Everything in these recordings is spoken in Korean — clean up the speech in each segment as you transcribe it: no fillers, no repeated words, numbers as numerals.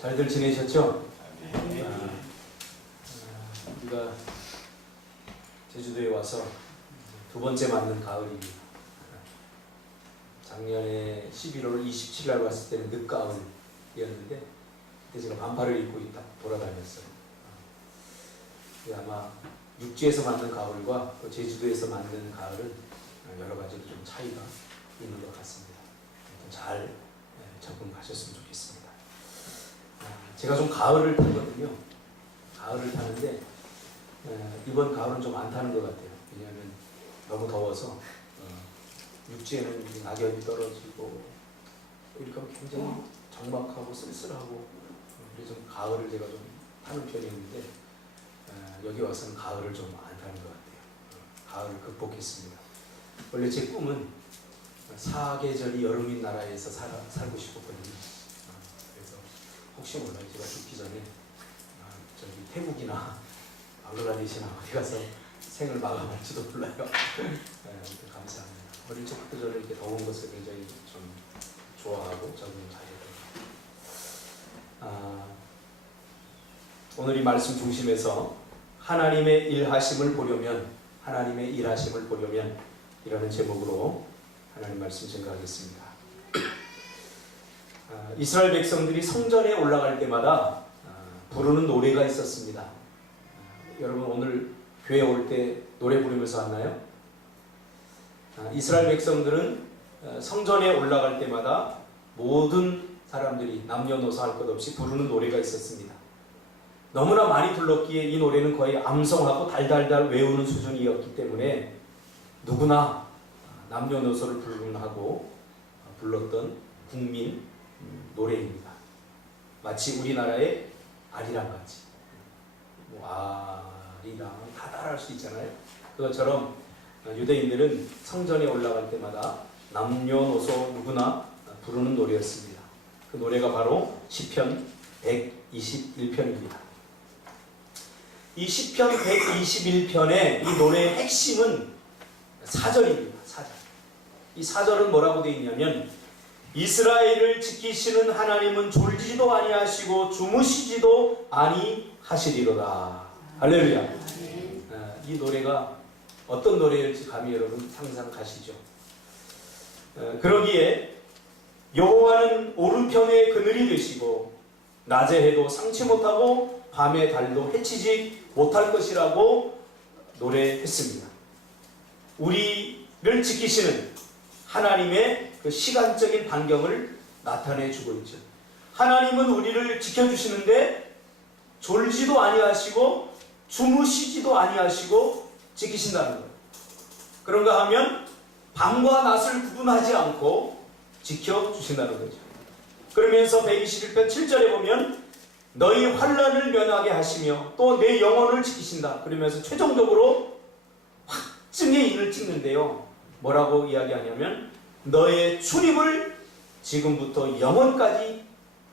잘들 지내셨죠? 우리가 제주도에 와서 두 번째 맞는 가을입니다. 작년에 11월 27일 날 왔을 때는 늦가을이었는데 그때 제가 반팔을 입고 있다 돌아다녔어요. 아마 육지에서 맞는 가을과 또 제주도에서 맞는 가을은 여러 가지로 좀 차이가 있는 것 같습니다. 잘 적응하셨으면 좋겠습니다. 제가 좀 가을을 타거든요. 가을을 타는데 이번 가을은 좀 안 타는 것 같아요. 왜냐하면 너무 더워서 육지에는 낙엽이 떨어지고 이렇게 굉장히 적막하고 쓸쓸하고 그래서 가을을 제가 좀 타는 편이었는데 여기 와서는 가을을 좀 안 타는 것 같아요. 가을을 극복했습니다. 원래 제 꿈은 사계절이 여름인 나라에서 살고 싶었거든요. 그래서 혹시 몰라요. 제가 죽기 전에 저기 태국이나 방글라데시나 어디 가서 생을 마감할지도 몰라요. 감사합니다. 어릴 적부터 저는 이렇게 더운 것을 굉장히 좀 좋아하고 적응 잘했던 오늘 이 말씀 중심에서 하나님의 일하심을 보려면 이라는 제목으로 하나님 말씀 증거하겠습니다. 이스라엘 백성들이 성전에 올라갈 때마다 부르는 노래가 있었습니다. 여러분 오늘 교회 올 때 노래 부르면서 왔나요? 이스라엘 백성들은 성전에 올라갈 때마다 모든 사람들이 남녀노소 할 것 없이 부르는 노래가 있었습니다. 너무나 많이 불렀기에 이 노래는 거의 암송하고 달달달 외우는 수준이었기 때문에 누구나 남녀노소를 불문하고 불렀던 국민 노래입니다. 마치 우리나라의 아리랑 같이 아리랑 다 따라할 수 있잖아요. 그것처럼 유대인들은 성전에 올라갈 때마다 남녀노소 누구나 부르는 노래였습니다. 그 노래가 바로 시편 121편입니다. 이 시편 121편의 이 노래의 핵심은 4절입니다. 4절. 이 4절은 뭐라고 되어 있냐면 이스라엘을 지키시는 하나님은 졸지도 아니하시고 주무시지도 아니하시리로다. 할렐루야. 이 노래가 어떤 노래일지 감히 여러분 상상가시죠. 그러기에 여호와는 오른편에 그늘이 되시고 낮에 해도 상치 못하고 밤에 달도 해치지 못할 것이라고 노래했습니다. 우리를 지키시는 하나님의 그 시간적인 반경을 나타내 주고 있죠. 하나님은 우리를 지켜주시는데 졸지도 아니하시고 주무시지도 아니하시고 지키신다는 거예요. 그런가 하면 밤과 낮을 구분하지 않고 지켜주신다는 거죠. 그러면서 121편 7절에 보면 너희 환난을 면하게 하시며 또 내 영혼을 지키신다. 그러면서 최종적으로 확증의 인을 찍는데요. 뭐라고 이야기하냐면 너의 출입을 지금부터 영원까지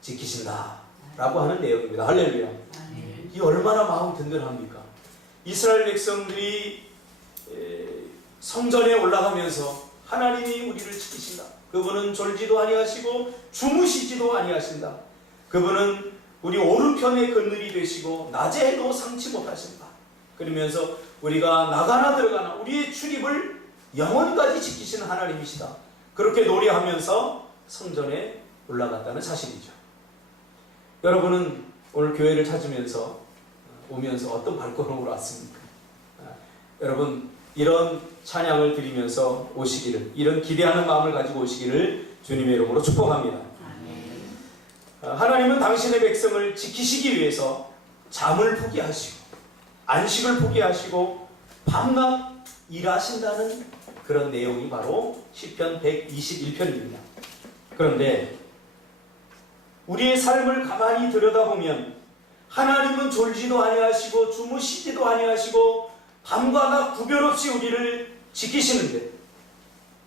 지키신다 라고 하는 내용입니다. 할렐루야. 이 얼마나 마음 든든합니까? 이스라엘 백성들이 성전에 올라가면서 하나님이 우리를 지키신다. 그분은 졸지도 아니하시고 주무시지도 아니하신다. 그분은 우리 오른편에 그늘이 되시고 낮에 해도 상치 못하신다. 그러면서 우리가 나가나 들어가나 우리의 출입을 영원까지 지키시는 하나님이시다. 그렇게 노래하면서 성전에 올라갔다는 사실이죠. 여러분은 오늘 교회를 찾으면서 오면서 어떤 발걸음으로 왔습니까? 여러분 이런 찬양을 드리면서 오시기를, 이런 기대하는 마음을 가지고 오시기를 주님의 이름으로 축복합니다. 하나님은 당신의 백성을 지키시기 위해서 잠을 포기하시고 안식을 포기하시고 밤낮 일하신다는 그런 내용이 바로 시편 121편입니다. 그런데 우리의 삶을 가만히 들여다보면 하나님은 졸지도 아니하시고 주무시지도 아니하시고 밤과 낮 구별 없이 우리를 지키시는데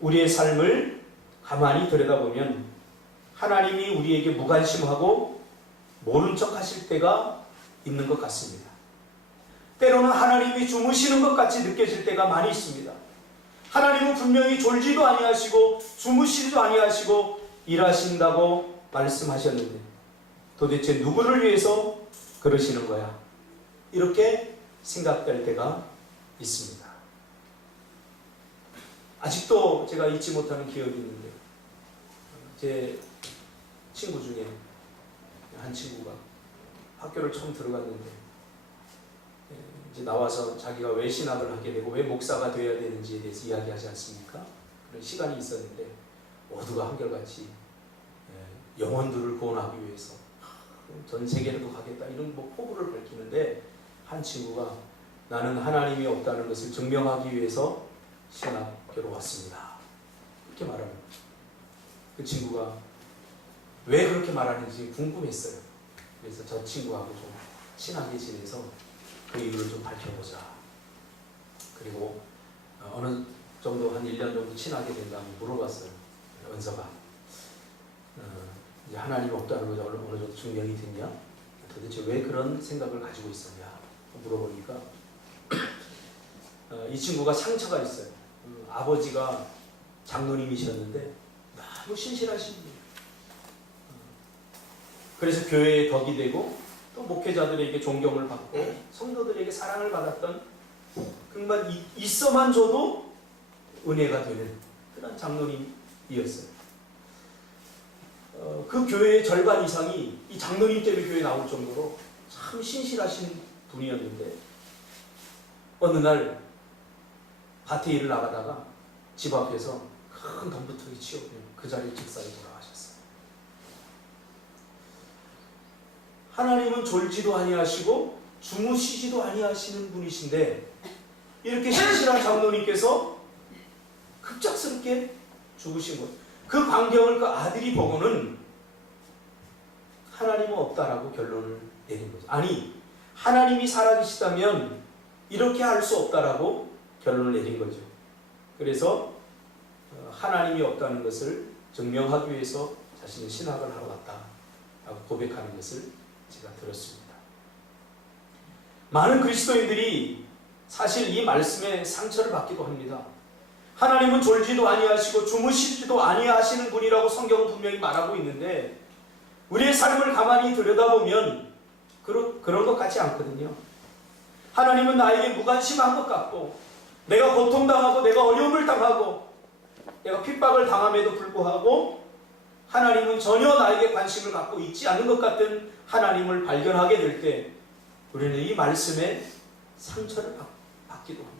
우리의 삶을 가만히 들여다보면 하나님이 우리에게 무관심하고 모른 척 하실 때가 있는 것 같습니다. 때로는 하나님이 주무시는 것 같이 느껴질 때가 많이 있습니다. 하나님은 분명히 졸지도 아니하시고 주무시지도 아니하시고 일하신다고 말씀하셨는데 도대체 누구를 위해서 그러시는 거야? 이렇게 생각될 때가 있습니다. 아직도 제가 잊지 못하는 기억이 있는데, 제 친구 중에 한 친구가 학교를 처음 들어갔는데 이제 나와서 자기가 왜 신학을 하게 되고 왜 목사가 되어야 되는지에 대해서 이야기하지 않습니까? 그런 시간이 있었는데 모두가 한결같이 영혼들을 구원하기 위해서 전 세계로 가겠다 이런 포부를 밝히는데, 한 친구가 나는 하나님이 없다는 것을 증명하기 위해서 신학교로 왔습니다, 그렇게 말합니다. 그 친구가 왜 그렇게 말하는지 궁금했어요. 그래서 저 친구하고 좀 친하게 지내서 그 이유를 좀 밝혀보자. 그리고 어느 정도 한 1년 정도 친하게 된 다음에 물어봤어요. 은서가 이제 하나님 없다는 것이 어느 정도 증명이 됐냐? 도대체 왜 그런 생각을 가지고 있었냐? 물어보니까 이 친구가 상처가 있어요. 아버지가 장로님이셨는데 너무 신실하신 분이에요. 그래서 교회에 덕이 되고 또 목회자들에게 존경을 받고 성도들에게 사랑을 받았던, 정말 있어만 줘도 은혜가 되는 그런 장로님이었어요. 그 교회의 절반 이상이 이 장로님 때문에 교회에 나올 정도로 참 신실하신 분이었는데, 어느 날 밭에 일을 나가다가 집 앞에서 큰 덤부터기 치우고 그 자리에 직사에 돌아가셨어요. 하나님은 졸지도 아니하시고 주무시지도 아니하시는 분이신데, 이렇게 신실한 장로님께서 급작스럽게 죽으신 것, 그 광경을 그 아들이 보고는 하나님은 없다라고 결론을 내린 거죠. 아니, 하나님이 살아계시다면 이렇게 할 수 없다라고 결론을 내린 거죠. 그래서 하나님이 없다는 것을 증명하기 위해서 자신의 신학을 하러 왔다라고 고백하는 것을 제가 들었습니다. 많은 그리스도인들이 사실 이 말씀에 상처를 받기도 합니다. 하나님은 졸지도 아니하시고 주무시지도 아니하시는 분이라고 성경은 분명히 말하고 있는데, 우리의 삶을 가만히 들여다보면 그런 것 같지 않거든요. 하나님은 나에게 무관심한 것 같고, 내가 고통당하고 내가 어려움을 당하고 내가 핍박을 당함에도 불구하고 하나님은 전혀 나에게 관심을 갖고 있지 않는 것 같은 하나님을 발견하게 될 때, 우리는 이 말씀에 상처를 받기도 합니다.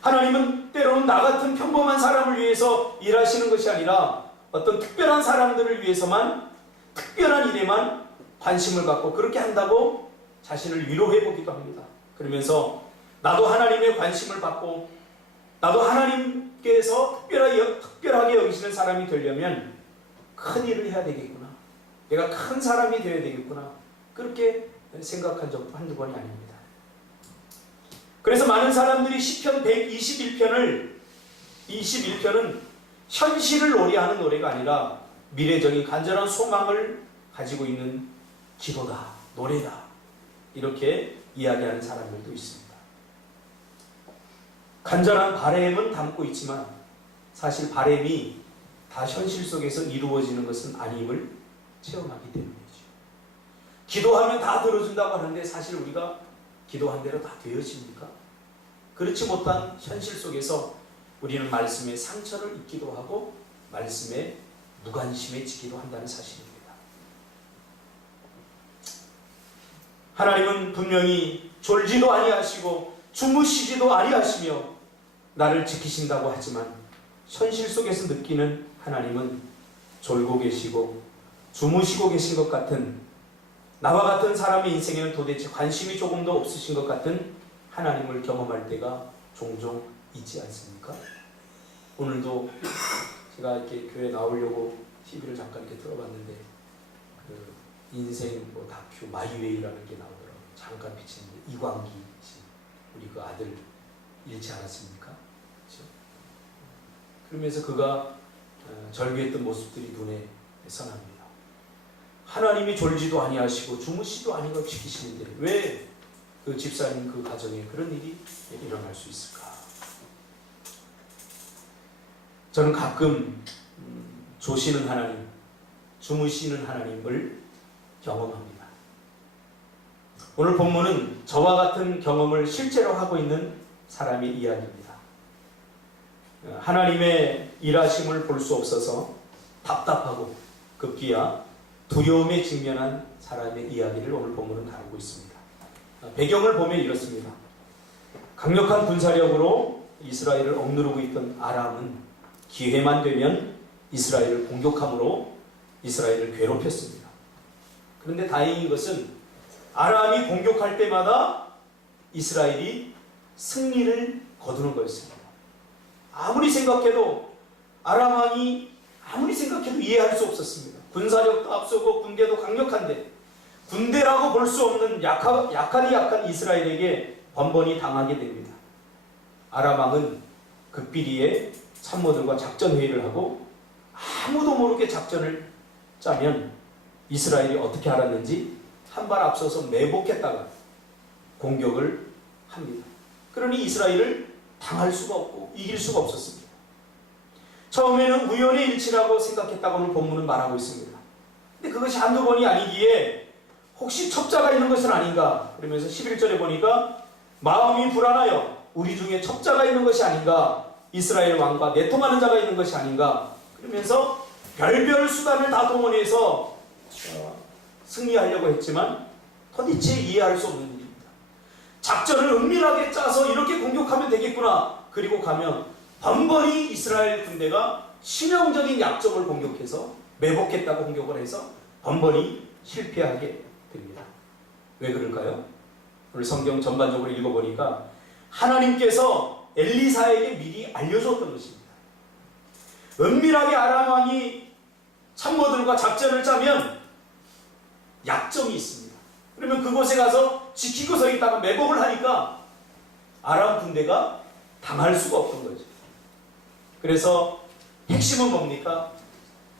하나님은 때로는 나 같은 평범한 사람을 위해서 일하시는 것이 아니라 어떤 특별한 사람들을 위해서만, 특별한 일에만 관심을 갖고 그렇게 한다고 자신을 위로해 보기도 합니다. 그러면서 나도 하나님의 관심을 받고 나도 하나님께서 특별하게 여기시는 사람이 되려면 큰 일을 해야 되겠구나, 내가 큰 사람이 되어야 되겠구나, 그렇게 생각한 적도 한두 번이 아닙니다. 그래서 많은 사람들이 시편 21편은 현실을 노래하는 노래가 아니라 미래적인 간절한 소망을 가지고 있는 기도다, 노래다, 이렇게 이야기하는 사람들도 있습니다. 간절한 바램은 담고 있지만 사실 바램이 다 현실 속에서 이루어지는 것은 아님을 체험하기 때문이죠. 기도하면 다 들어준다고 하는데 사실 우리가 기도한 대로 다 되어집니까? 그렇지 못한 현실 속에서 우리는 말씀에 상처를 입기도 하고 말씀에 무관심해지기도 한다는 사실입니다. 하나님은 분명히 졸지도 아니하시고 주무시지도 아니하시며 나를 지키신다고 하지만, 현실 속에서 느끼는 하나님은 졸고 계시고 주무시고 계신 것 같은, 나와 같은 사람의 인생에는 도대체 관심이 조금도 없으신 것 같은 하나님을 경험할 때가 종종 있지 않습니까? 오늘도 제가 이렇게 교회 나오려고 TV를 잠깐 이렇게 틀어봤는데 그 인생 다큐 마이웨이라는 게 나오더라고요. 잠깐 비치는데 이광기 씨, 우리 그 아들 잃지 않았습니까? 그렇죠? 그러면서 그가 절규했던 모습들이 눈에 선합니다. 하나님이 졸지도 아니하시고 주무시도 아니고 지키시는데 왜 그 집사님 그 가정에 그런 일이 일어날 수 있을까? 저는 가끔 조시는 하나님, 주무시는 하나님을 경험합니다. 오늘 본문은 저와 같은 경험을 실제로 하고 있는 사람의 이야기입니다. 하나님의 일하심을 볼 수 없어서 답답하고 급기야 두려움에 직면한 사람의 이야기를 오늘 본문은 다루고 있습니다. 배경을 보면 이렇습니다. 강력한 군사력으로 이스라엘을 억누르고 있던 아람은 기회만 되면 이스라엘을 공격함으로 이스라엘을 괴롭혔습니다. 그런데 다행인 것은 아람이 공격할 때마다 이스라엘이 승리를 거두는 거였습니다. 아무리 생각해도 아람 왕이 아무리 생각해도 이해할 수 없었습니다. 군사력도 앞서고 군대도 강력한데 군대라고 볼 수 없는 약한 이스라엘에게 번번이 당하게 됩니다. 아람 왕은 극비리에 참모들과 작전 회의를 하고 아무도 모르게 작전을 짜면 이스라엘이 어떻게 알았는지 한 발 앞서서 매복했다가 공격을 합니다. 그러니 이스라엘을 당할 수가 없고 이길 수가 없었습니다. 처음에는 우연의 일치라고 생각했다고 오늘 본문은 말하고 있습니다. 근데 그것이 한두 번이 아니기에 혹시 첩자가 있는 것은 아닌가 그러면서 11절에 보니까 마음이 불안하여 우리 중에 첩자가 있는 것이 아닌가, 이스라엘 왕과 내통하는 자가 있는 것이 아닌가 그러면서 별별 수단을 다 동원해서 승리하려고 했지만 도대체 이해할 수 없는 일입니다. 작전을 은밀하게 짜서 이렇게 공격하면 되겠구나. 그리고 가면 번번이 이스라엘 군대가 치명적인 약점을 공격해서 매복했다고 공격을 해서 번번이 실패하게 됩니다. 왜 그럴까요? 오늘 성경 전반적으로 읽어보니까 하나님께서 엘리사에게 미리 알려줬던 것입니다. 은밀하게 아람 왕이 참모들과 작전을 짜면 약점이 있습니다. 그러면 그곳에 가서 지키고 서 있다가 매복을 하니까 아람 군대가 당할 수가 없던 거죠. 그래서 핵심은 뭡니까?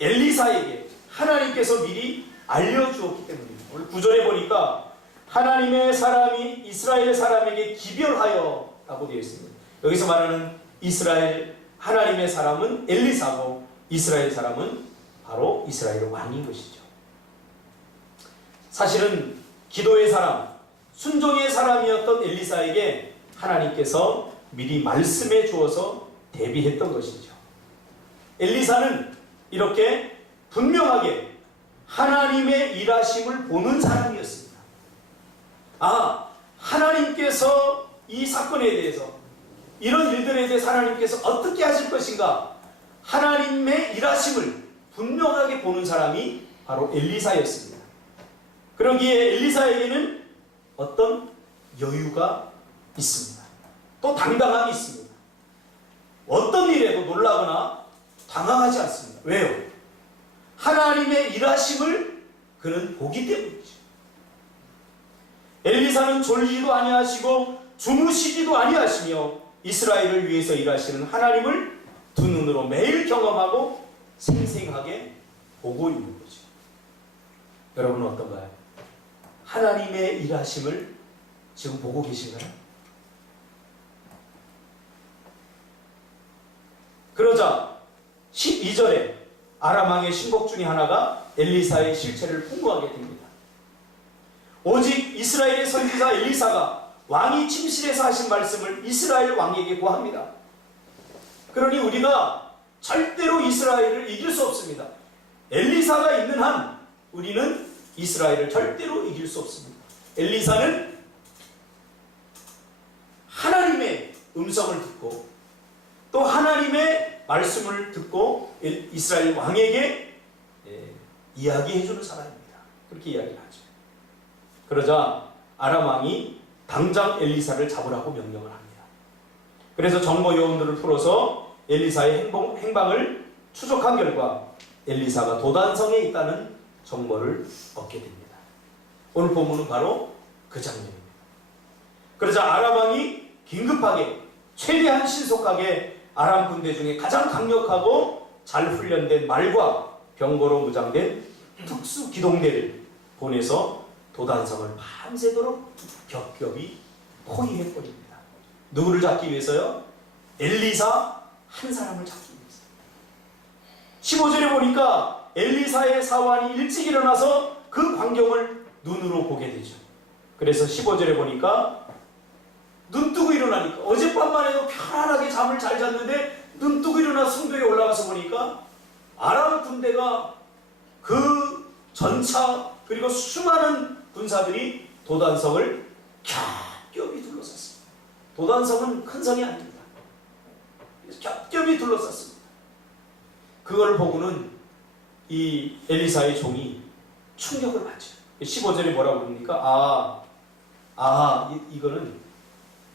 엘리사에게 하나님께서 미리 알려주었기 때문입니다. 오늘 9절에 보니까 하나님의 사람이 이스라엘의 사람에게 기별하여 라고 되어 있습니다. 여기서 말하는 이스라엘 하나님의 사람은 엘리사고 이스라엘 사람은 바로 이스라엘 왕인 것이죠. 사실은 기도의 사람, 순종의 사람이었던 엘리사에게 하나님께서 미리 말씀해 주어서 대비했던 것이죠. 엘리사는 이렇게 분명하게 하나님의 일하심을 보는 사람이었습니다. 하나님께서 이 사건에 대해서 이런 일들에 대해서 하나님께서 어떻게 하실 것인가 하나님의 일하심을 분명하게 보는 사람이 바로 엘리사였습니다. 그러기에 엘리사에게는 어떤 여유가 있습니다. 또 당당함이 있습니다. 어떤 일에도 놀라거나 당황하지 않습니다. 왜요? 하나님의 일하심을 그는 보기 때문이죠. 엘리사는 졸지도 아니하시고 주무시지도 아니하시며 이스라엘을 위해서 일하시는 하나님을 두 눈으로 매일 경험하고 생생하게 보고 있는 거죠. 여러분은 어떤가요? 하나님의 일하심을 지금 보고 계신가요? 그러자 12절에 아람 왕의 신복 중에 하나가 엘리사의 실체를 풍부하게 됩니다. 오직 이스라엘의 선지자 엘리사가 왕이 침실에서 하신 말씀을 이스라엘 왕에게 고합니다. 그러니 우리가 절대로 이스라엘을 이길 수 없습니다. 엘리사가 있는 한 우리는 이스라엘을 절대로 이길 수 없습니다. 엘리사는 하나님의 음성을 듣고 또 하나님의 말씀을 듣고 이스라엘 왕에게 이야기해주는 사람입니다. 그렇게 이야기를 하죠. 그러자 아람 왕이 당장 엘리사를 잡으라고 명령을 합니다. 그래서 정보 요원들을 풀어서 엘리사의 행방을 추적한 결과 엘리사가 도단성에 있다는 정보를 얻게 됩니다. 오늘 본문은 바로 그 장면입니다. 그러자 아람 왕이 긴급하게 최대한 신속하게 아람 군대 중에 가장 강력하고 잘 훈련된 말과 병거로 무장된 특수 기동대를 보내서 도단성을 밤새도록 겹겹이 포위해버립니다. 누구를 잡기 위해서요? 엘리사 한 사람을 잡기 위해서. 15절에 보니까 엘리사의 사환이 일찍 일어나서 그 광경을 눈으로 보게 되죠. 그래서 15절에 보니까 눈 뜨고 일어나니까, 어젯밤만 해도 편안하게 잠을 잘 잤는데 눈 뜨고 일어나 성벽에 올라가서 보니까 아람 군대가 그 전차 그리고 수많은 군사들이 도단성을 겹겹이 둘러쌌습니다. 도단성은 큰 성이 아닙니다. 겹겹이 둘러쌌습니다. 그걸 보고는 이 엘리사의 종이 충격을 받죠. 15절에 뭐라고 그럽니까? 이거는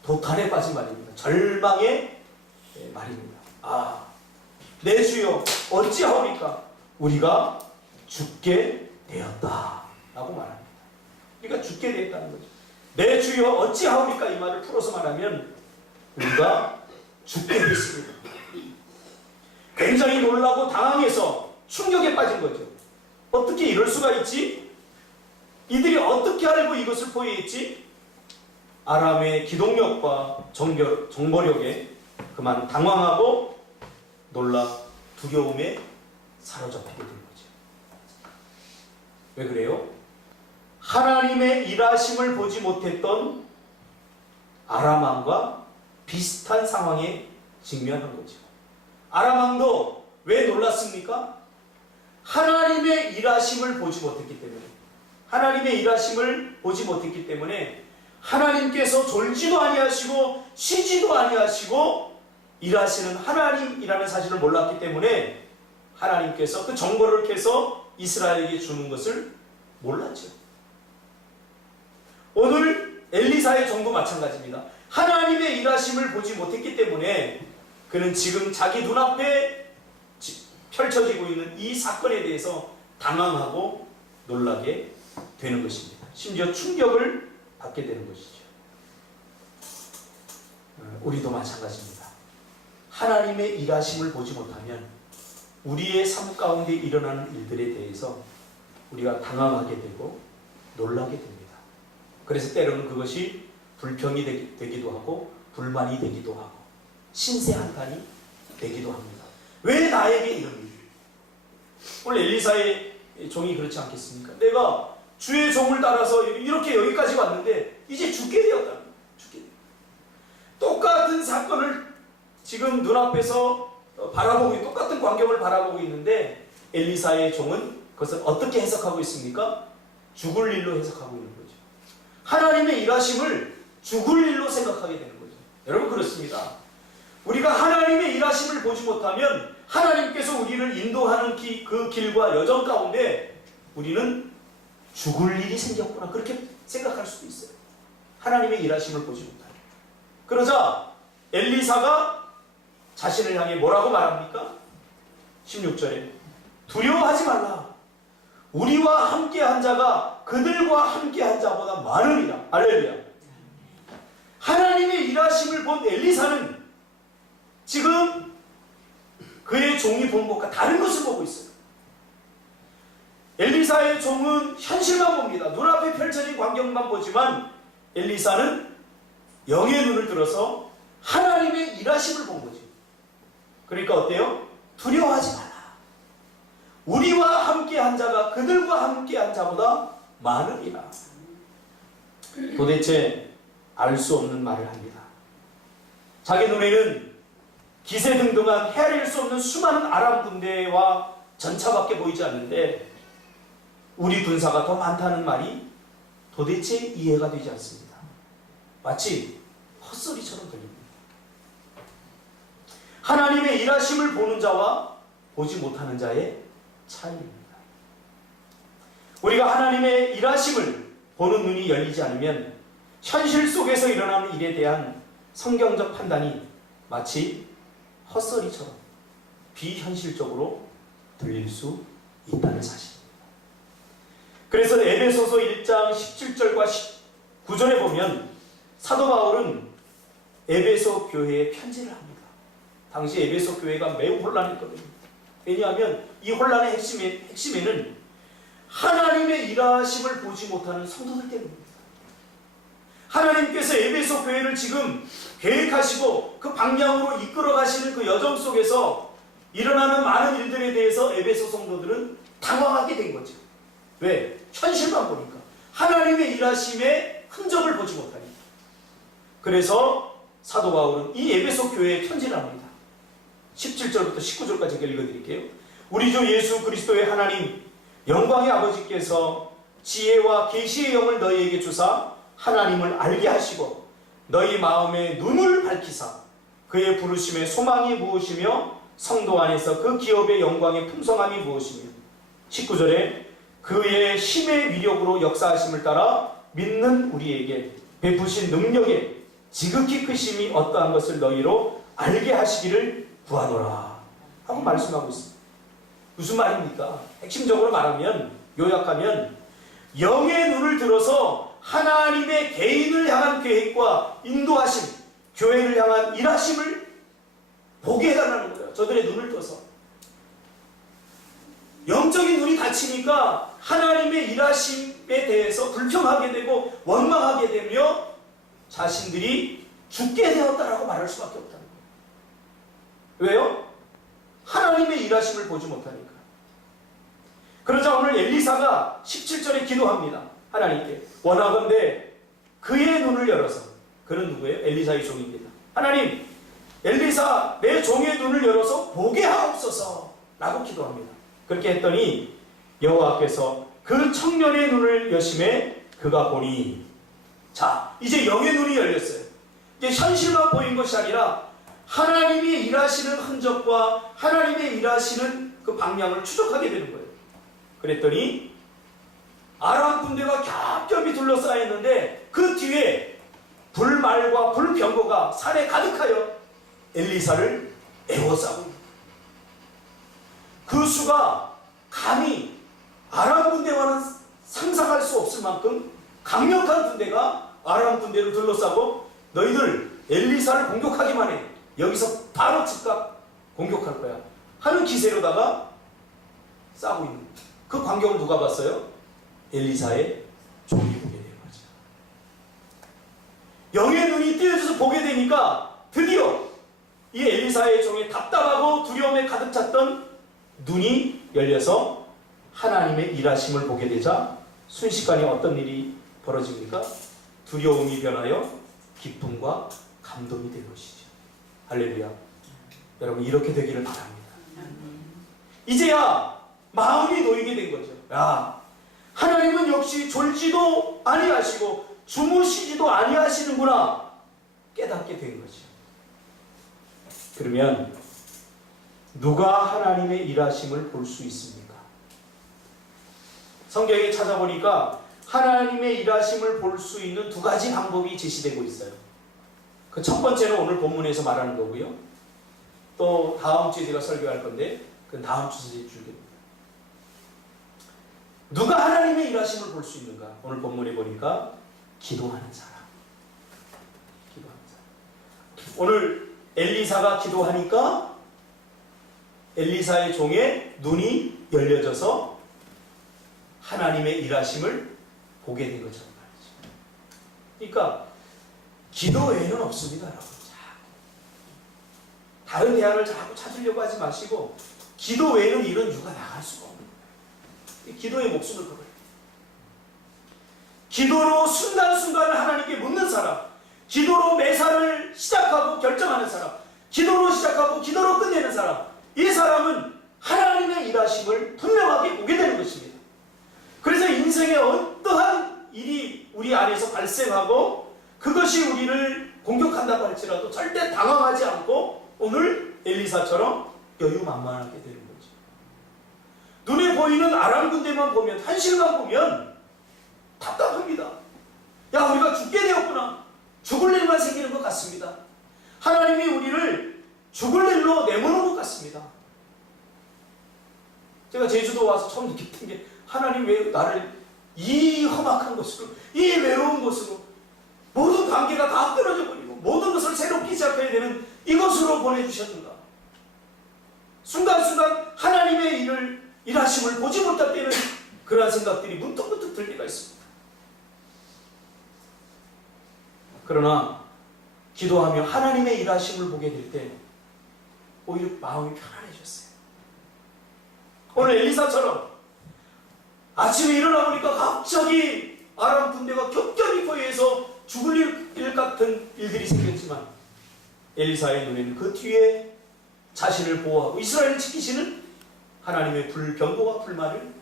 도탄에 빠진 말입니다. 절망의 말입니다. 내 주여 어찌하오리까? 우리가 죽게 되었다 라고 말합니다. 우리가 죽게 되었다는 거죠. 내 주여 어찌하오리까? 이 말을 풀어서 말하면 우리가 죽게 됐습니다. 굉장히 놀라고 당황해서 충격에 빠진 거죠. 어떻게 이럴 수가 있지? 이들이 어떻게 알고 이것을 포위했지? 아람의 기동력과 정보력에 그만 당황하고 놀라 두려움에 사로잡히게 된 거죠. 왜 그래요? 하나님의 일하심을 보지 못했던 아람 왕과 비슷한 상황에 직면한 거죠. 아람 왕도 왜 놀랐습니까? 하나님의 일하심을 보지 못했기 때문에, 하나님의 일하심을 보지 못했기 때문에 하나님께서 졸지도 아니하시고 쉬지도 아니하시고 일하시는 하나님이라는 사실을 몰랐기 때문에 하나님께서 그 정보를 캐서 이스라엘에게 주는 것을 몰랐죠. 오늘 엘리사의 종도 마찬가지입니다. 하나님의 일하심을 보지 못했기 때문에 그는 지금 자기 눈앞에 펼쳐지고 있는 이 사건에 대해서 당황하고 놀라게 되는 것입니다. 심지어 충격을 받게 되는 것이죠. 우리도 마찬가지입니다. 하나님의 일하심을 보지 못하면 우리의 삶 가운데 일어나는 일들에 대해서 우리가 당황하게 되고 놀라게 됩니다. 그래서 때로는 그것이 불평이 되기도 하고 불만이 되기도 하고 신세한탄이 되기도 합니다. 왜 나에게 이런 일이? 오늘 엘리사의 종이 그렇지 않겠습니까? 내가 주의 종을 따라서 이렇게 여기까지 왔는데 이제 죽게 되었다. 똑같은 사건을 지금 눈앞에서 바라보고 똑같은 광경을 바라보고 있는데 엘리사의 종은 그것을 어떻게 해석하고 있습니까? 죽을 일로 해석하고 있는 거죠. 하나님의 일하심을 죽을 일로 생각하게 되는 거죠. 여러분 그렇습니다. 우리가 하나님의 일하심을 보지 못하면 하나님께서 우리를 인도하는 그 길과 여정 가운데 우리는 죽을 일이 생겼구나 그렇게 생각할 수도 있어요. 하나님의 일하심을 보지 못하면. 그러자 엘리사가 자신을 향해 뭐라고 말합니까? 16절에 두려워하지 말라. 우리와 함께한 자가 그들과 함께한 자보다 많으리라. 할렐루야. 하나님의 일하심을 본 엘리사는 지금 그의 종이 본 것과 다른 것을 보고 있어요. 엘리사의 종은 현실만 봅니다. 눈앞에 펼쳐진 광경만 보지만 엘리사는 영의 눈을 들어서 하나님의 일하심을 본 거죠. 그러니까 어때요? 두려워하지 마라. 우리와 함께한 자가 그들과 함께한 자보다 많으리라. 도대체 알 수 없는 말을 합니다. 자기 눈에는 기세등등한 헤아릴 수 없는 수많은 아람 군대와 전차밖에 보이지 않는데 우리 군사가 더 많다는 말이 도대체 이해가 되지 않습니다. 마치 헛소리처럼 들립니다. 하나님의 일하심을 보는 자와 보지 못하는 자의 차이입니다. 우리가 하나님의 일하심을 보는 눈이 열리지 않으면 현실 속에서 일어나는 일에 대한 성경적 판단이 마치 헛소리처럼 비현실적으로 들릴 수 있다는 사실입니다. 그래서 에베소서 1장 17절과 19절에 보면 사도 바울은 에베소 교회에 편지를 합니다. 당시 에베소 교회가 매우 혼란했거든요. 왜냐하면 이 혼란의 핵심에는 하나님의 일하심을 보지 못하는 성도들 때문입니다. 하나님께서 에베소 교회를 지금 계획하시고 그 방향으로 이끌어 가시는 그 여정 속에서 일어나는 많은 일들에 대해서 에베소 성도들은 당황하게 된 거죠. 왜? 현실만 보니까. 하나님의 일하심의 흔적을 보지 못하니까. 그래서 사도 바울은 이 에베소 교회에 편지를 합니다. 17절부터 19절까지 읽어드릴게요. 우리 주 예수 그리스도의 하나님 영광의 아버지께서 지혜와 계시의 영을 너희에게 주사 하나님을 알게 하시고 너희 마음의 눈을 밝히사 그의 부르심의 소망이 무엇이며 성도 안에서 그 기업의 영광의 풍성함이 무엇이며 19절에 그의 힘의 위력으로 역사하심을 따라 믿는 우리에게 베푸신 능력에 지극히 크심이 어떠한 것을 너희로 알게 하시기를 구하노라 하고 말씀하고 있습니다. 무슨 말입니까? 핵심적으로 말하면, 요약하면 영의 눈을 들어서 하나님의 개인을 향한 계획과 인도하심, 교회를 향한 일하심을 보게 해달라는 거예요. 저들의 눈을 떠서. 영적인 눈이 닫히니까 하나님의 일하심에 대해서 불평하게 되고 원망하게 되며 자신들이 죽게 되었다라고 말할 수밖에 없다는 거예요. 왜요? 하나님의 일하심을 보지 못하니까. 그러자 오늘 엘리사가 17절에 기도합니다. 하나님께 원하건대 그의 눈을 열어서. 그는 누구예요? 엘리사의 종입니다. 하나님, 엘리사 내 종의 눈을 열어서 보게 하옵소서 라고 기도합니다. 그렇게 했더니 여호와께서 그 청년의 눈을 여심해 그가 보니, 자, 이제 영의 눈이 열렸어요. 이제 현실만 보인 것이 아니라 하나님이 일하시는 흔적과 하나님의 일하시는 그 방향을 추적하게 되는 거예요. 그랬더니 아람 군대가 겹겹이 둘러싸였는데 그 뒤에 불말과 불병거가 산에 가득하여 엘리사를 에워싸고 있는, 그 수가 감히 아람 군대와는 상상할 수 없을 만큼 강력한 군대가 아람 군대를 둘러싸고 너희들 엘리사를 공격하기만 해, 여기서 바로 즉각 공격할 거야 하는 기세로다가 싸고 있는 거예요. 그 광경을 누가 봤어요? 엘리사의 종이 보게 된 거죠. 영의 눈이 띄어져서 보게 되니까 드디어 이 엘리사의 종의 답답하고 두려움에 가득 찼던 눈이 열려서 하나님의 일하심을 보게 되자 순식간에 어떤 일이 벌어집니까? 두려움이 변하여 기쁨과 감동이 된 것이죠. 할렐루야. 여러분, 이렇게 되기를 바랍니다. 이제야 마음이 놓이게 된 거죠. 야, 하나님은 역시 졸지도 아니하시고 주무시지도 아니하시는구나 깨닫게 된 거죠. 그러면 누가 하나님의 일하심을 볼 수 있습니까? 성경에 찾아보니까 하나님의 일하심을 볼 수 있는 두 가지 방법이 제시되고 있어요. 그 첫 번째는 오늘 본문에서 말하는 거고요. 또 다음 주에 제가 설교할 건데 그건 다음 주에 주겠습니다. 누가 하나님의 일하심을 볼 수 있는가? 오늘 본문에 보니까 기도하는 사람. 기도하는 사람. 오늘 엘리사가 기도하니까 엘리사의 종의 눈이 열려져서 하나님의 일하심을 보게 된 것처럼 말이죠. 그러니까 기도 외에는 없습니다, 여러분. 다른 대안을 자꾸 찾으려고 하지 마시고 기도 외에는 이런 이유가 나갈 수가 없는 거예요. 기도의 목숨을 걸어요. 기도로 순간순간을 하나님께 묻는 사람, 기도로 매사를 시작하고 결정하는 사람, 기도로 시작하고 기도로 끝내는 사람, 이 사람은 하나님의 일하심을 분명하게 보게 되는 것입니다. 그래서 인생에 어떠한 일이 우리 안에서 발생하고 그것이 우리를 공격한다고 할지라도 절대 당황하지 않고 오늘 엘리사처럼 여유만만하게 되는 거죠. 눈에 보이는 아람 군대만 보면, 현실만 보면 답답합니다. 야, 우리가 죽게 되었구나. 죽을 일만 생기는 것 같습니다. 하나님이 우리를 죽을 일로 내모는 것 같습니다. 제가 제주도 와서 처음 느꼈던 게, 하나님 왜 나를 이 험악한 곳으로, 이 외로운 곳으로, 모든 관계가 다 끊어져 버리고 모든 것을 새롭게 시작해야 되는 이곳으로 보내주셨는가. 순간순간 하나님의 일하심을 보지 못할 때는 그러한 생각들이 문득문득 들 때가 있습니다. 그러나 기도하며 하나님의 일하심을 보게 될 때 오히려 마음이 편안해졌어요. 오늘 엘리사처럼 아침에 일어나 보니까 갑자기 아람 군대가 격전이 포위해서 죽을 일 같은 일들이 생겼지만 엘리사의 눈에는 그 뒤에 자신을 보호하고 이스라엘을 지키시는 하나님의 불병거와 불만을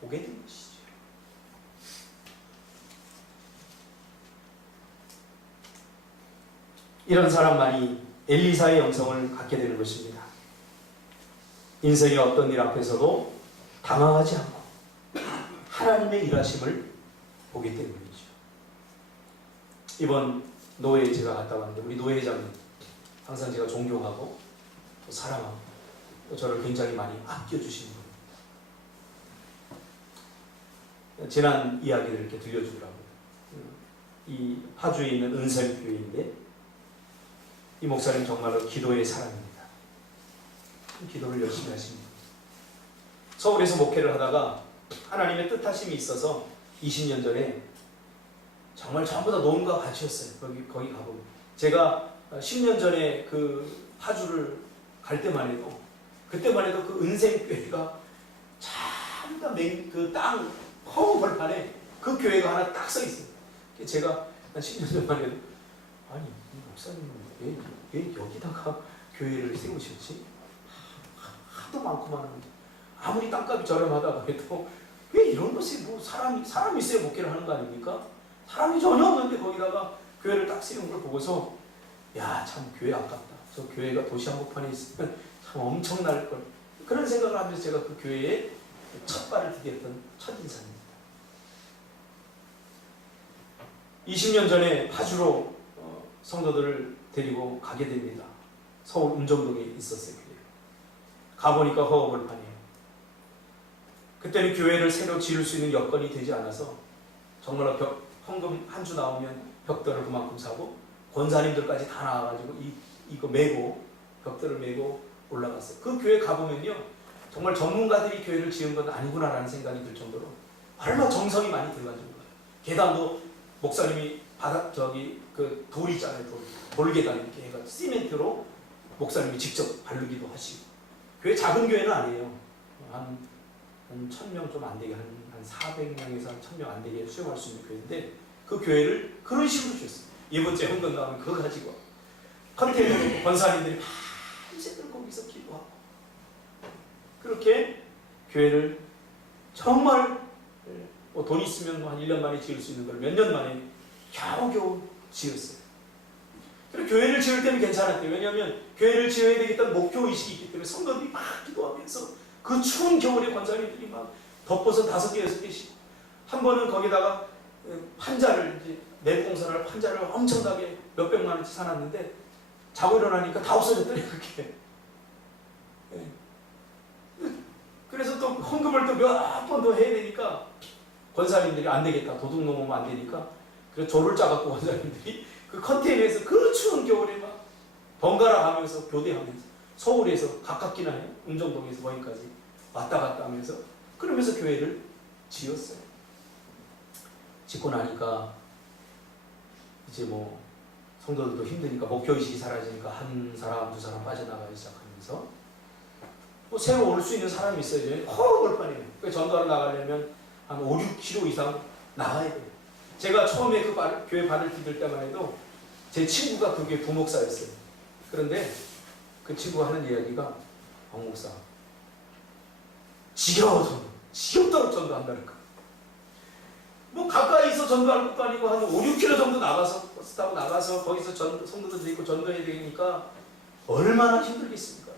보게 된 것이죠. 이런 사람만이 엘리사의 영성을 갖게 되는 것입니다. 인생의 어떤 일 앞에서도 당황하지 않고 하나님의 일하심을 보기 때문이죠. 이번 노회에 제가 갔다 왔는데 우리 노 회장님 항상 제가 존경하고 또 사랑하고 또 저를 굉장히 많이 아껴주시는 분. 지난 이야기를 이렇게 들려주더라고요. 이 파주에 있는 은설교회인데 이 목사님 정말로 기도의 사람입니다. 기도를 열심히 하십니다. 서울에서 목회를 하다가 하나님의 뜻하심이 있어서 20년 전에 정말 전부 다 노음과 같이였어요. 거기 가보면 제가 10년 전에 그 파주를 갈 때만 해도 그때만 해도 그 은생교회가 참다 그 땅 허우 벌판에 그 교회가 하나 딱 서 있어요. 제가 한 10년 전만 해도 아니 이 목사님은 왜 여기다가 교회를 세우셨지? 하도 많고 많은데 아무리 땅값이 저렴하다고 해도 왜 이런 것이 뭐 사람이 있어야 목회를 하는 거 아닙니까? 사람이 전혀 없는데 거기다가 교회를 딱 세운 걸 보고서 야, 참 교회 아깝다. 저 교회가 도시 한복판에 있으면 참 엄청날 걸. 그런 생각을 하면서 제가 그 교회에 첫 발을 디뎠던 첫인상입니다. 20년 전에 파주로 성도들을 데리고 가게 됩니다. 서울 운정동에 있었어요. 교회가. 가보니까 허허벌판이에요. 그때는 교회를 새로 지을 수 있는 여건이 되지 않아서 정말로 헌금 한 주 나오면 벽돌을 그만큼 사고 권사님들까지 다 나와가지고 이거 메고 벽돌을 메고 올라갔어요. 그 교회 가보면요 정말 전문가들이 교회를 지은 건 아니구나라는 생각이 들 정도로 얼마나 정성이 많이 들어간 정도예요. 계단도 목사님이 그 돌 있잖아요. 돌계단 이렇게 해가지고 시멘트로 목사님이 직접 바르기도 하시고 교회 작은 교회는 아니에요. 한 1000명 좀 안 되게 한 400명에서 한 1000명 안 되게 수용할 수 있는 교회인데 그 교회를 그런 식으로 주셨어요. 이번째 헌금 나오면 그거 가지고 컨테이너로 권사님들이 밤새들 거기서 기도하고 그렇게 교회를 정말 돈 있으면 한 1년 만에 지을 수 있는 걸 몇 년 만에 겨우겨우 지었어요. 그리고 교회를 지을 때는 괜찮았대요. 왜냐하면 교회를 지어야 되겠다는 목표의식이 있기 때문에 성도들이 막 기도하면서 그 추운 겨울에 권사님들이 막 덮어서 5개, 6개씩 한 번은 거기다가 판자를 이제 내공선을 판자를 엄청나게 몇백만 원치 사놨는데 자고 일어나니까 다 없어졌더니 그렇게. 네. 그래서 또 헌금을 또 몇 번 더 해야 되니까 권사님들이 안 되겠다. 도둑 넘으면 안 되니까 그래서 조를 짜갖고 권사님들이 그 컨테이너에서 그 추운 겨울에 막 번갈아 가면서 교대하면서 서울에서 가깝긴 하네요. 운정동에서 거기까지 왔다 갔다 하면서 그러면서 교회를 지었어요. 짓고 나니까 이제 뭐 성도들도 힘드니까 목표의식이 사라지니까 한 사람 두 사람 빠져나가기 시작하면서 뭐 새로 올 수 있는 사람이 있어야죠. 벌판이에요. 전도하러 나가려면 한 5, 6km 이상 나가야 돼요. 제가 처음에 그 교회 발을 디딜 때만 해도 제 친구가 그 교회 부목사였어요. 그런데 그 친구가 하는 이야기가 목사 지겨워서 지겹도록 전도한다는 거. 뭐 가까이서 전도할 것도 아니고 한 5, 6km 정도 나가서 버스 타고 나가서 거기서 성도들 있고 전도해야 되니까 얼마나 힘들겠습니까?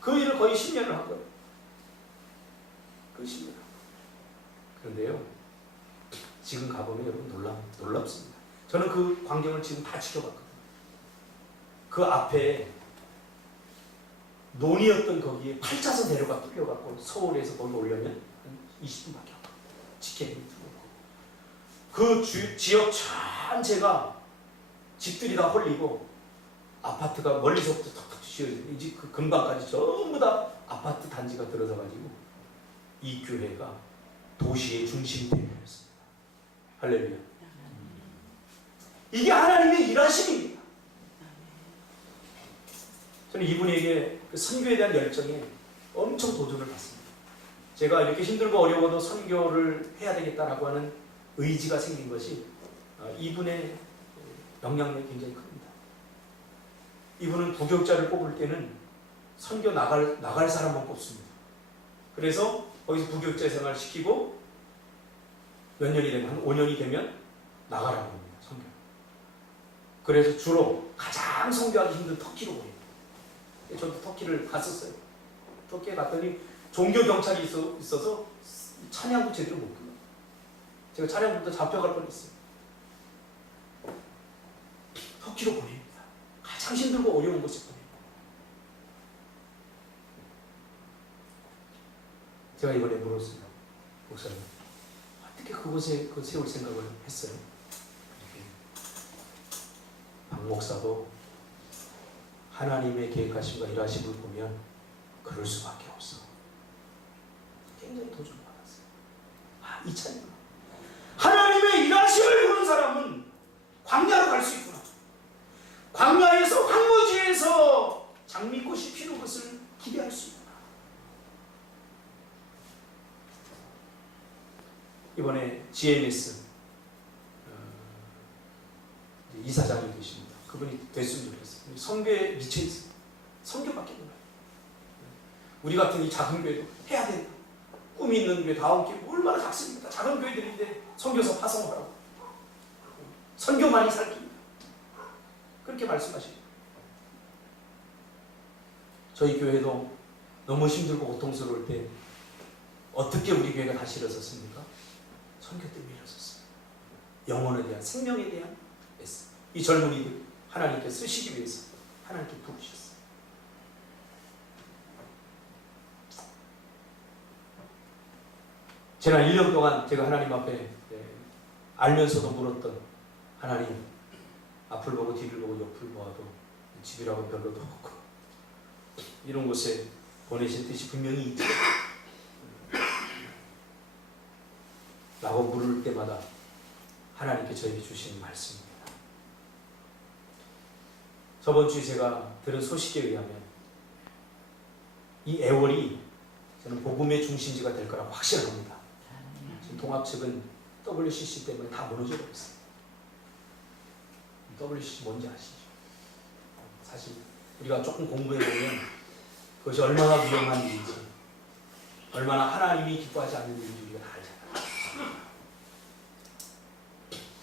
그 일을 거의 10년을 한 거예요. 그 10년. 그런데요, 지금 가보면 여러분 놀랍습니다. 저는 그 광경을 지금 다 지켜봤거든요. 그 앞에 논이었던 거기에 8차선 대로가 뚫려갖고 서울에서 거기 오려면 한 20분밖에 안 걸려요. 직행이 들어오고. 그 지역 전체가 집들이 다 홀리고 아파트가 멀리서부터 턱턱 씌어지고 이제 그 근방까지 전부 다 아파트 단지가 들어서가지고 이 교회가 도시의 중심되었습니다. 할렐루야. 이게 하나님의 일하심입니다. 저는 이분에게 그 선교에 대한 열정에 엄청 도전을 받습니다. 제가 이렇게 힘들고 어려워도 선교를 해야 되겠다라고 하는 의지가 생긴 것이 이분의 영향력이 굉장히 큽니다. 이분은 부교육자를 뽑을 때는 선교 나갈 사람만 뽑습니다. 그래서 거기서 부교육자 생활을 시키고 몇 년이 되면, 한 5년이 되면 나가라고 합니다. 선교. 그래서 주로 가장 선교하기 힘든 터키로 보입니다. 저도 터키를 갔었어요. 터키에 갔더니 종교 경찰이 있어서 찬양도 제대로 못 불러요. 제가 찬양부터 잡혀갈 뻔했어요. 터키로 보냅니다. 가장 힘들고 어려운 곳에 보냅니다. 제가 이번에 물었습니다. 목사님, 어떻게 그곳에 세울 생각을 했어요? 박 목사도 하나님의 계획하심과 일하심을 보면 그럴 수밖에 없어. 굉장히 도전을 받았어요. 이 차이구나. 하나님의 일하심을 보는 사람은 광야로 갈 수 있구나. 광야에서 황무지에서 장미꽃이 피는 것을 기대할 수 있구나. 이번에 GMS 이사장이 되십니다. 그분이 됐으면 좋겠어요. 선교에 미쳐있어요. 선교밖에 몰라요. 우리 같은 이 작은 교회도 해야 된다. 꿈이 있는 교회, 다음 교회 얼마나 작습니까? 작은 교회들인데 선교사 파송하라고. 선교만이 살깁니다. 그렇게 말씀하십니다. 저희 교회도 너무 힘들고 고통스러울 때 어떻게 우리 교회가 다시 일어섰습니까? 선교 때문에 일어섰어요. 영혼에 대한, 생명에 대한 애쓰. 이 젊은이들 하나님께 쓰시기 위해서 하나님께 부르셨어요. 지난 1년 동안 제가 하나님 앞에 알면서도 물었던, 하나님, 앞을 보고 뒤를 보고 옆을 보아도 집이라고 별로도 없고 이런 곳에 보내신 뜻이 분명히 있죠. 라고 물을 때마다 하나님께 저에게 주신 말씀입니다. 저번 주에 제가 들은 소식에 의하면 이 애월이 저는 복음의 중심지가 될 거라고 확신합니다. 지금 동학 측은 WCC 때문에 다 무너져 버렸어요. WCC 뭔지 아시죠? 사실 우리가 조금 공부해보면 그것이 얼마나 위험한 일인지, 얼마나 하나님이 기뻐하지 않는 일인지 우리가 다 알잖아요.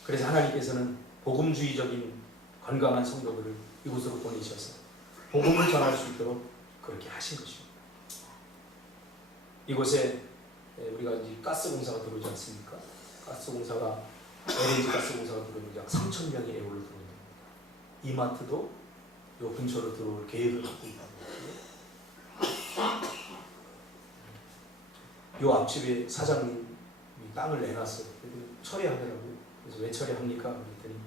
그래서 하나님께서는 복음주의적인 건강한 성도들을 이곳으로 보내셔서 복음을 전할 수 있도록 그렇게 하신 것입니다. 이곳에 우리가 이제 가스공사가 들어오지 않습니까? 가스공사가, LNG 가스공사가 들어오면 약 3,000명이 애월로 들어옵니다. 이마트도 요 근처로 들어올 계획을 갖고 있다는 거예요. 요 앞집에 사장님이 땅을 내놨어요. 처리하더라고요. 그래서 왜 처리합니까? 그랬더니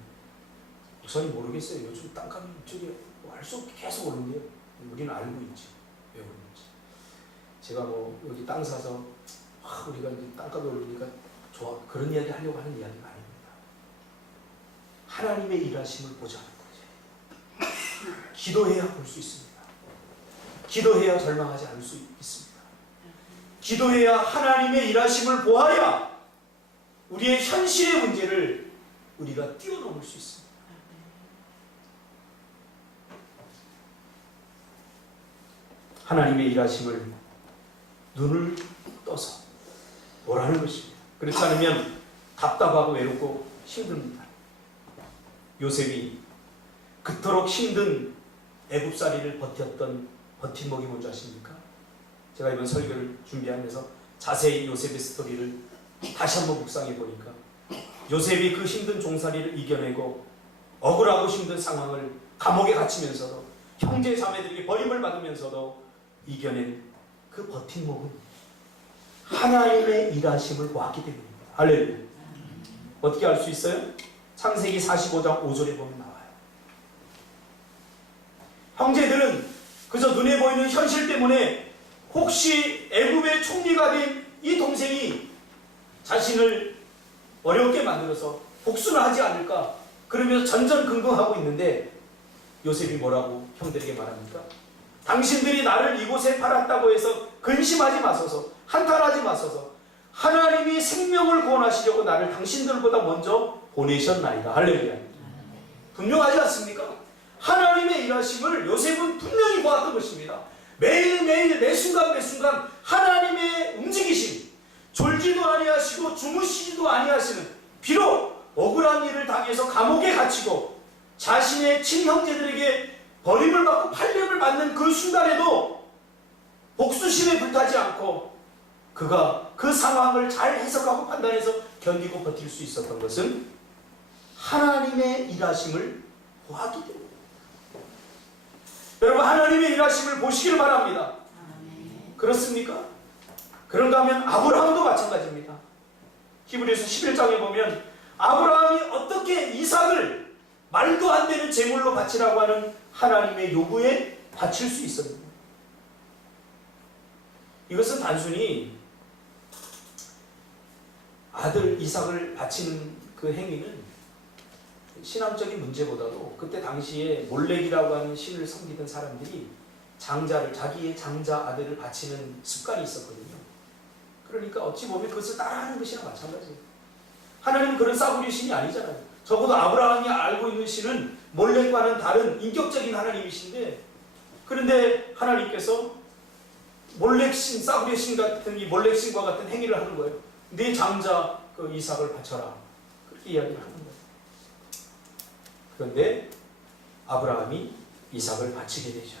목사님 모르겠어요. 요즘 땅값이 이쪽에 알 수 없게 계속 오른대요. 우리는 알고 있지. 왜 오르는지. 제가 뭐 여기 땅 사서 우리가 이제 땅값이 오르니까 좋아, 그런 이야기 하려고 하는 이야기가 아닙니다. 하나님의 일하심을 보자는 거죠. 기도해야 볼 수 있습니다. 기도해야 절망하지 않을 수 있습니다. 기도해야 하나님의 일하심을 보아야 우리의 현실의 문제를 우리가 뛰어넘을 수 있습니다. 하나님의 일하심을 눈을 떠서 보라는 것입니다. 그렇지 않으면 답답하고 외롭고 힘듭니다. 요셉이 그토록 힘든 애굽살이를 버텼던 버팀목이 뭔지 아십니까? 제가 이번 설교를 준비하면서 자세히 요셉의 스토리를 다시 한번 묵상해 보니까 요셉이 그 힘든 종살이를 이겨내고 억울하고 힘든 상황을 감옥에 갇히면서도 형제 자매들에게 버림을 받으면서도 이겨낸 그 버팀목은 하나님의 일하심을 보았기 때문입니다. 할렐루야. 어떻게 알 수 있어요? 창세기 45장 5절에 보면 나와요. 형제들은 그저 눈에 보이는 현실 때문에 혹시 애굽의 총리가 된 이 동생이 자신을 어렵게 만들어서 복수를 하지 않을까, 그러면서 전전긍긍하고 있는데 요셉이 뭐라고 형들에게 말합니까? 당신들이 나를 이곳에 팔았다고 해서 근심하지 마소서, 한탄하지 마소서. 하나님이 생명을 구원하시려고 나를 당신들보다 먼저 보내셨나이다. 할렐루야. 분명하지 않습니까? 하나님의 일하심을 요셉은 분명히 보았던 것입니다. 매일매일 매순간 매순간 하나님의 움직이심, 졸지도 아니하시고 주무시지도 아니하시는, 비록 억울한 일을 당해서 감옥에 갇히고 자신의 친형제들에게 버림을 받고 팔림을 받는 그 순간에도 복수심에 불타지 않고 그가 그 상황을 잘 해석하고 판단해서 견디고 버틸 수 있었던 것은 하나님의 일하심을 보았기 때문입니다. 여러분, 하나님의 일하심을 보시기를 바랍니다. 그렇습니까? 그런가 하면 아브라함도 마찬가지입니다. 히브리서 11장에 보면 아브라함이 어떻게 이삭을 말도 안 되는 제물로 바치라고 하는 하나님의 요구에 바칠 수 있었는가? 이것은 단순히 아들 이삭을 바치는 그 행위는 신앙적인 문제보다도 그때 당시에 몰렉이라고 하는 신을 섬기던 사람들이 장자를, 자기의 장자 아들을 바치는 습관이 있었거든요. 그러니까 어찌 보면 그것을 따라하는 것이나 마찬가지예요. 하나님은 그런 싸구려 신이 아니잖아요. 적어도 아브라함이 알고 있는 신은 몰렉과는 다른 인격적인 하나님이신데, 그런데 하나님께서 몰렉신, 싸구려 신 같은 이 몰렉신과 같은 행위를 하는 거예요. 내 장자 그 이삭을 바쳐라, 그렇게 이야기를 하는 거예요. 그런데 아브라함이 이삭을 바치게 되죠.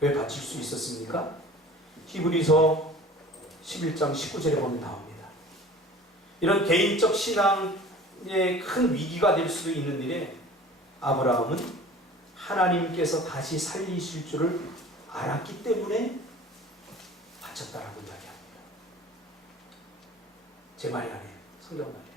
왜 바칠 수 있었습니까? 히브리서 11장 19절에 보면 나옵니다. 이런 개인적 신앙의 큰 위기가 될 수도 있는 일에 아브라함은 하나님께서 다시 살리실 줄을 알았기 때문에 바쳤다라고 이야기합니다. 제 말이 아니에요. 성경 말이에요.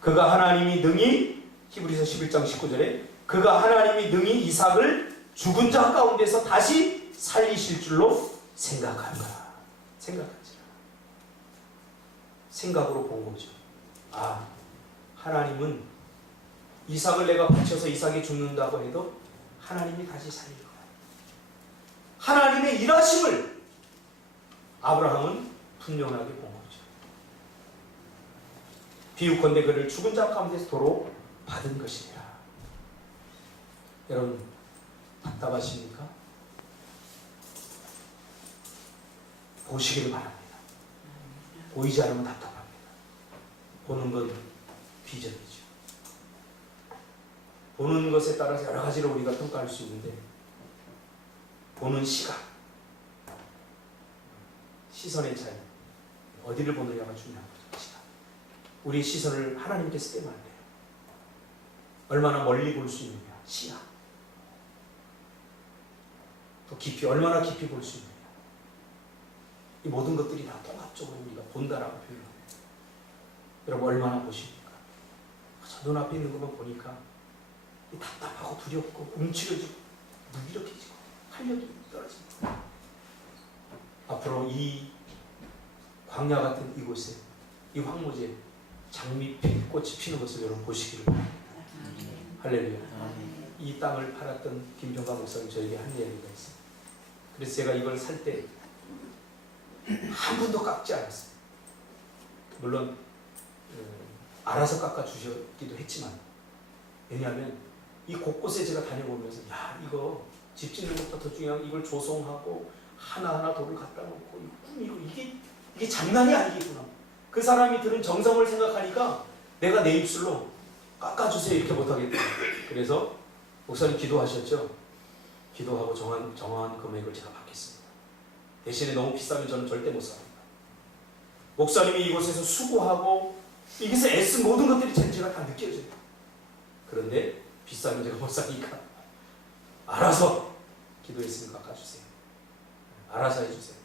그가 하나님이 능히, 히브리서 11장 19절에 그가 하나님이 능히 이삭을 죽은 자 가운데서 다시 살리실 줄로 생각한다. 생각하지라. 생각으로 본 거죠. 아, 하나님은 이삭을 내가 바쳐서 이삭이 죽는다고 해도 하나님이 다시 살릴 거야. 하나님의 일하심을 아브라함은 분명하게 본 거죠. 비유컨대 그를 죽은 자 가운데서 도로 받은 것이니라. 여러분, 답답하십니까? 보시기를 바랍니다. 보이지 않으면 답답합니다. 보는 건 비전이죠. 보는 것에 따라서 여러 가지로 우리가 평가할 수 있는데, 보는 시각, 시선의 차이, 어디를 보느냐가 중요한 거죠. 시각. 우리의 시선을 하나님께서 떼면 안 돼요. 얼마나 멀리 볼 수 있느냐, 시야. 또 깊이, 얼마나 깊이 볼 수 있느냐. 이 모든 것들이 다 통합적으로 우리가 본다라고 표현합니다. 여러분, 얼마나 보십니까? 저 눈앞에 있는 것만 보니까 답답하고 두렵고 움츠려지고 무기력해지고 활력이 떨어지고, 앞으로 이 광야 같은 이곳에, 이 황무지에 장미빛 꽃이 피는 것을 여러분 보시기를 바랍니다. 할렐루야. 이 땅을 팔았던 김병관 목사님 저에게 한 이야기가 있어요. 그래서 제가 이걸 살 때 한 번도 깎지 않았어요. 물론 알아서 깎아주셨기도 했지만, 왜냐하면 이 곳곳에 제가 다녀보면서, 야, 이거 집 짓는 것보다 더 중요한 이걸 조성하고 하나하나 돌을 갖다 놓고 꾸미고 이게 장난이 아니겠구나. 그 사람이 들은 정성을 생각하니까 내가 내 입술로 깎아주세요 이렇게 못하겠다. 그래서 목사님 기도하셨죠? 기도하고 정한 금액을 제가 받겠습니다. 대신에 너무 비싸면 저는 절대 못 삽니다. 목사님이 이곳에서 수고하고 이곳에 애쓴 모든 것들이 제가 다 느껴져요. 그런데 비싸면 제가 못 사니까 알아서 기도했으니까 깎아주세요. 알아서 해주세요.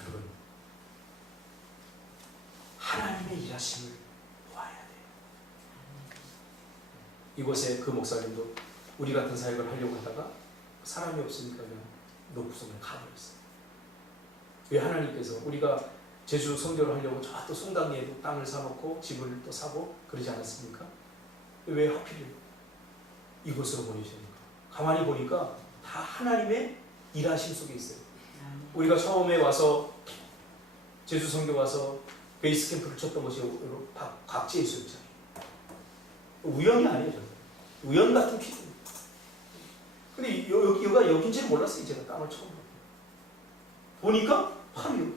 여러분, 하나님의 일하심을 보아야 돼요. 이곳에 그 목사님도 우리 같은 사역을 하려고 하다가 사람이 없으니까 그냥 놓고서 가버렸어요. 왜? 하나님께서 우리가 제주 선교를 하려고 저 또 송당리에도 땅을 사놓고 집을 또 사고 그러지 않았습니까? 왜 하필이에요? 이곳으로 보내십니까? 가만히 보니까 다 하나님의 일하심 속에 있어요. 우리가 처음에 와서 제주 성교 와서 베이스 캠프를 쳤던 것이 각지에 있었잖아요. 우연이 아니에요. 저는. 우연 같은 퀴즈입니다. 근데 여기가 여긴지는 몰랐어요. 제가 땅을 처음 보니까 바로 여기.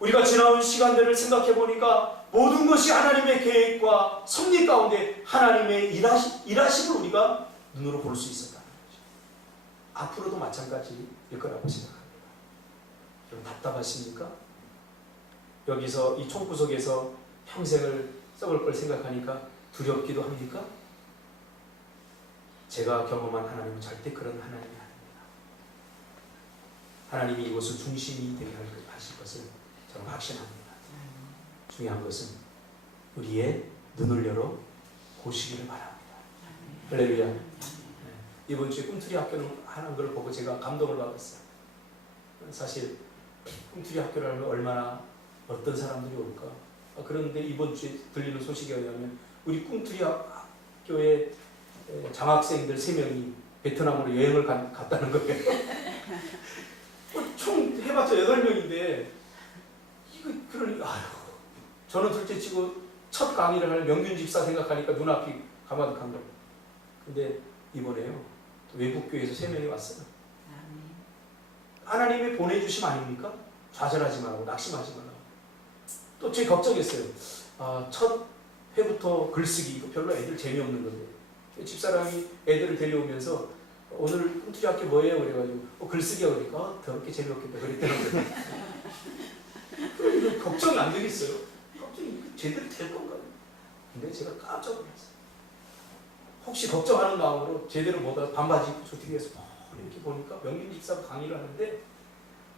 우리가 지나온 시간들을 생각해 보니까 모든 것이 하나님의 계획과 섭리 가운데 하나님의 일하심을 우리가 눈으로 볼 수 있었다는 거죠. 앞으로도 마찬가지일 거라고 생각합니다. 여러분 답답하십니까? 여기서 이 총구석에서 평생을 썩을 걸 생각하니까 두렵기도 합니까? 제가 경험한 하나님은 절대 그런 하나님이 아닙니다. 하나님이 이곳을 중심이 되게 하실 것을 저는 확신합니다. 중요한 것은 우리의 눈을 열어 보시기를 바랍니다. 할렐루야. 네. 이번 주에 꿈틀이 학교는 하는 걸 보고 제가 감동을 받았어요. 사실 꿈틀이 학교를 하면 얼마나 어떤 사람들이 올까? 그런데 이번 주에 들리는 소식에 의하면 우리 꿈틀이 학교의 장학생들 3명이 베트남으로 여행을 갔다는 거예요. 총 해봤자 8명인데 그러니까 저는 둘째 치고 첫 강의를 할 명균 집사 생각하니까 눈앞이 가마득한 거예요. 근데 이번에요 외국 교회에서 3명이 왔어요. 하나님의 보내주심 아닙니까? 좌절하지 말고 낙심하지 말라고. 또 제 걱정했어요. 첫 회부터 글쓰기 이거 별로 애들 재미없는 건데 집사람이 애들을 데려오면서 오늘 꿈틀이 학교 뭐예요? 그래가지고 글쓰기야 그러니까 더럽게 재미없겠다 그랬더라고요. 그러니까 걱정이 안 되겠어요. 걱정이 제대로 될 건가요? 근데 제가 깜짝 놀랐어요. 혹시 걱정하는 마음으로 제대로 못하고 반바지 입고 조티에서 이렇게 보니까 명균 집사가 강의를 하는데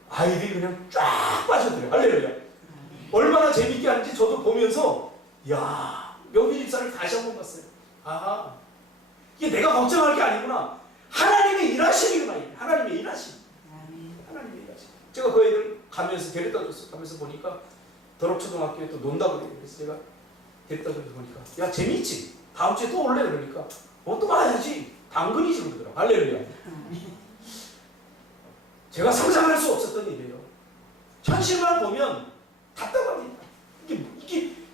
아이들이 그냥 쫙 빠져들어요. 할렐루야. 얼마나 재밌게 하는지 저도 보면서 야 명균 집사를 다시 한번 봤어요. 아하 이게 내가 걱정할 게 아니구나. 하나님의 일하심이구나. 하나님의 일하심. 하나님의 일하심. 제가 그 애들 가면서 데려다 줬어. 가면서 보니까 더럽초등학교에 또 논다고 그래요. 그래서 제가 데려다 줘서 보니까 야 재밌지? 다음 주에 또 올래? 그러니까 또 가야지. 당근이지 그러더라고. 할렐루야. 제가 상상할 수 없었던 일이에요. 현실만 보면 답답합니다.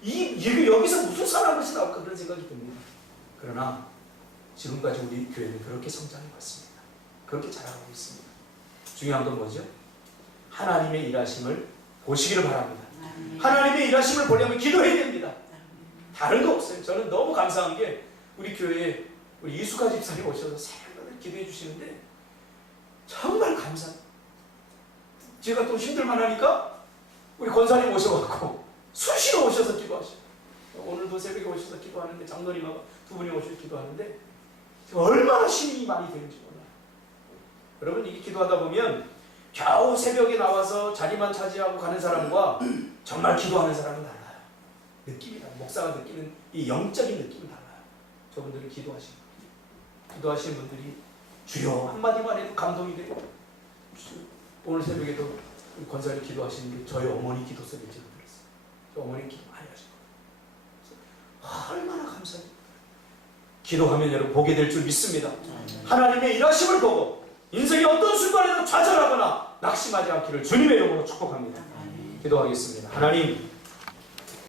이게 여기서 무슨 사람 것이 나올까 그런 생각이 듭니다. 그러나 지금까지 우리 교회는 그렇게 성장해 왔습니다. 그렇게 자라고 있습니다. 중요한 건 뭐죠? 하나님의 일하심을 보시기를 바랍니다. 하나님의 일하심을 보려면 기도해야 됩니다. 다른 거 없어요. 저는 너무 감사한 게 우리 교회에 우리 이수가 집사님 오셔서 새벽을 기도해 주시는데 정말 감사해요. 제가 또 힘들만 하니까 우리 권사님 오셔갖고 수시로 오셔서 기도하셔요. 오늘도 새벽에 오셔서 기도하는데 장로님하고 2분이 오셔서 기도하는데 얼마나 힘이 많이 되는지 몰라요. 여러분 이게 기도하다 보면 겨우 새벽에 나와서 자리만 차지하고 가는 사람과 정말 기도하는 사람은 달라요. 느낌이 달라요. 목사가 느끼는 이 영적인 느낌이 달라요. 저분들은 기도하시는 분들이 주여 한마디만 해도 감동이 되고 오늘 새벽에도 권사님 기도하시는데 저희 어머니 기도 소리를 제가 들었어요. 저 어머니 기도 많이 하시고 얼마나 감사해요. 기도하면 여러분 보게 될 줄 믿습니다. 하나님의 일하심을 보고 인생의 어떤 순간에도 좌절하거나 낙심하지 않기를 주님의 이름으로 축복합니다. 기도하겠습니다. 하나님